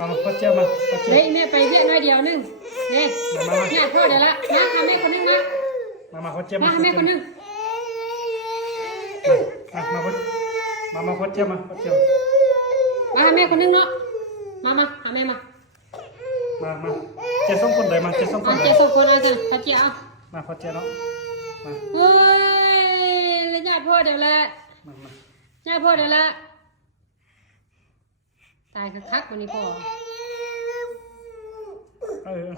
มามาพัดเจ้ามาพัดเจ้า เฮ้ยแม่ไปเรียกน้อยเดียวนึงเนี่ยมามา เนี่ยพ่อเดี๋ยวละมาหาแม่คนนึงมามามาพัดเจ้ามามาหาแม่คนนึงมามาพัดมามาพัดเจ้ามาพัดเจ้ามาหาแม่คนนึงเนาะมามาหาแม่มามามาเจ้าส่งคนใดมาเจ้าส่งคเอานใดเจ๊ส่งคนเอาจ้ะพระเจ้ามาพัดเจ้าเนาะมาเฮ้ยแล้วญาติพ่อเดี๋ยวละมามาญาติพ่อเดี๋ยวละ ตายคักๆวันนี้พ่อเออ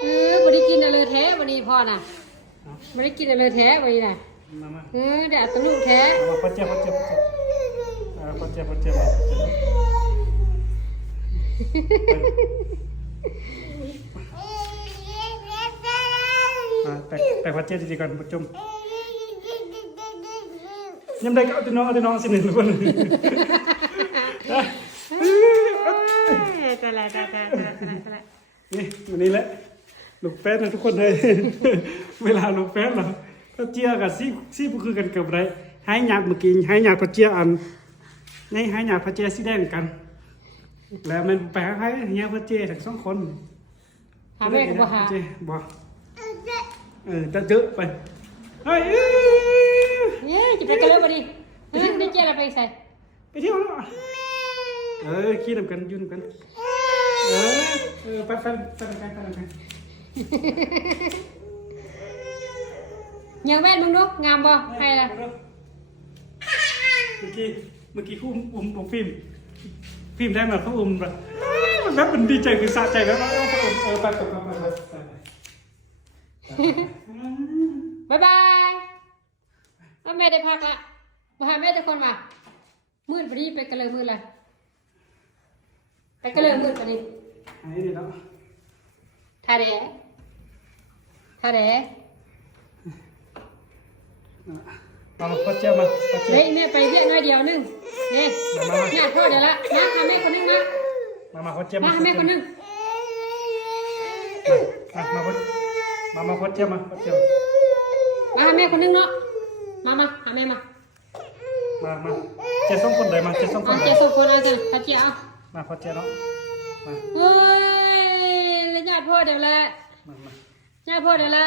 เออบ่ได้กินอะไรแท้วันนี้พ่อน่ะบ่ได้กินอะไรแท้วันนี้น่ะมามาเออเดี๋ยวอัตนุแท้มาพัดเจ้าพัดเจ้าพัดเจ้าอ่าพัดเจ้าพัดเจ้ามาอ่าแต่แต่พัดเจ้าดีๆก่อนประจุม ยังได้ก็เอาแต่น้องเอาแต่น้องสิหนึ่งคนแต่ละแต่แต่แต่แต่ละนี่วันนี้แหละลูกแป๊ดนะทุกคนเลยเวลาลูกแป๊ดเราก็เจียกับซี่ซี่ก็คือกันกับไรให้หยาดเมื่อกี้ให้หยาดพระเจียอันในี่ให้หยาดพระเจียสีแดงกัน แล้วมันแปลให้หยาดพระเจียทั้งสองคนหาแม่ก็บ่หาพระเจียบ่เออจะเจอไปเฮ้ย เอ้ยเย้จะไปกันแล้วบ่ดิเฮ้ยได้เจ๊อะไรไปใส่ไปเที่ยวแล้วอะเออขี้นำกันอยุ่นำกันเออเออไปไปไปไปไปไปไปยังแว่นมึงดูงามบ่ให้ละเมื่อกี้เมื่อกี้คู่อุ้มอุ้มฟิล์มฟิล์มได้มาเขาอุ้มแบบมันแบบมันดีใจคือสะใจแบบว่าเออเขาอุ้มเออไปไปไปไปไปบ๊ายบาย แล้วแม่ได้พักละบ่หาแม่ทุกคนมามืดพอดีไปกันเลยมืดเลยไปกันเลยมืดพอดีหายดีแล้วท่าแดท่าแดมามาพัดเจ้ามาพัดเจ้าเฮ้ยแม่ไปเรียกน้อยเดียวนึงเนี่ยเนี่ยพ่อเดี๋ยวละมาหาแม่คนนึงมามามาพัดเจ้ามามาหาแม่คนนึงมามาพัดมามาพัดเจ้ามาพัดเจ้ามาหาแม่คนนึงเนาะ มามาหาแม่มามามาเจ้าส่งคนใดมาเจ้าส่งคเอานใดเจ๊ส่งคนเอาจ้ะพระเจ้ามาพัดเจ้าเนาะมาเฮ้ยแล้วญาติพ่อเดี๋ยวละมามาญาติพ่อเดี๋ยวละ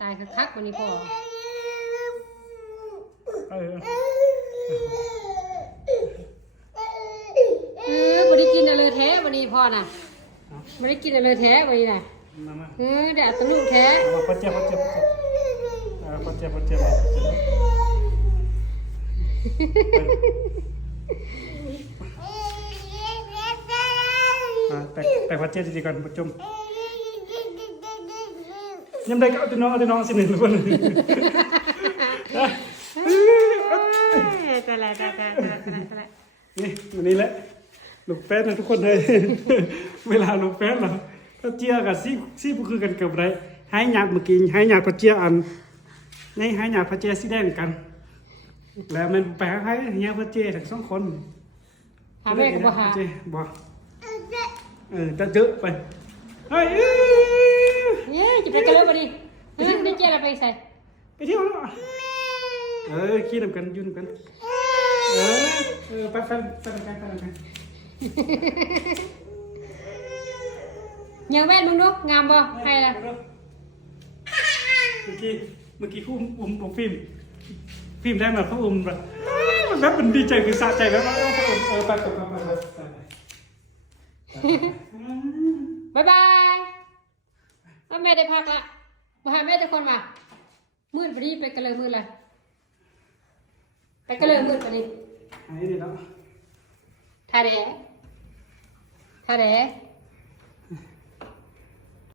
ตายคักๆวันนี้พ่อเออเออบ่ได้กินอะไรแท้วันนี้พ่อน่ะบ่ได้กินอะไรแท้วันนี้น่ะมามาเออเดี๋ยวอัตนุแท้ มาพัดเจ้าพัดเจ้าพัดเจ้าอ่าพัดเจ้าพัดเจ้ามาอ่าแต่แต่พัดเจ้าดีๆก่อนประจุมยังได้ก็เอาแต่น้องเอาแต่น้องสิหนึ่งคนแต่ละแต่แต่แต่ละนี่วันนี้แหละลูกแป๊ดนะทุกคนเลยเวลาลูกแป๊ดเราก็เจียกับซี่ซี่ก็คือกันกับไรให้หยาดเมื่อกี้ให้หยาดพระเจียอัน นี่ให้หยาดพระเจียสีแดงกัน แล้วมันแปลให้หยาดพระเจียทั้งสองคนหาแม่ก็บ่หาพระเจียบ่เออจะเจอไปเฮ้ยเอ้ยเย้จะไปกันแล้วบ่ดิเฮ้ยได้เจ๊อะไรไปใส่ไปเที่ยวแล้วอะเออขี้นำกันอยุ่นำกันเออเออไปไปไปไปไปไปยังแว่นมึงดูงามบ่ให้ละเมื่อกี้ เมื่อกี้คู่อุ้มอุ้มฟิล์มฟิล์มได้มาเขาอุ้มแบบแบบมันดีใจคือสะใจแบบว่าเออเขาอุ้มเออไปไปไปไปไปบ๊ายบายแล้วแม่ได้พักละบ่หาแม่ทุกคนมา มืดพอดีไปกันเลยมืดเลย ไปกันเลยมืดพอดีหายดีแล้วท่าแดท่าแด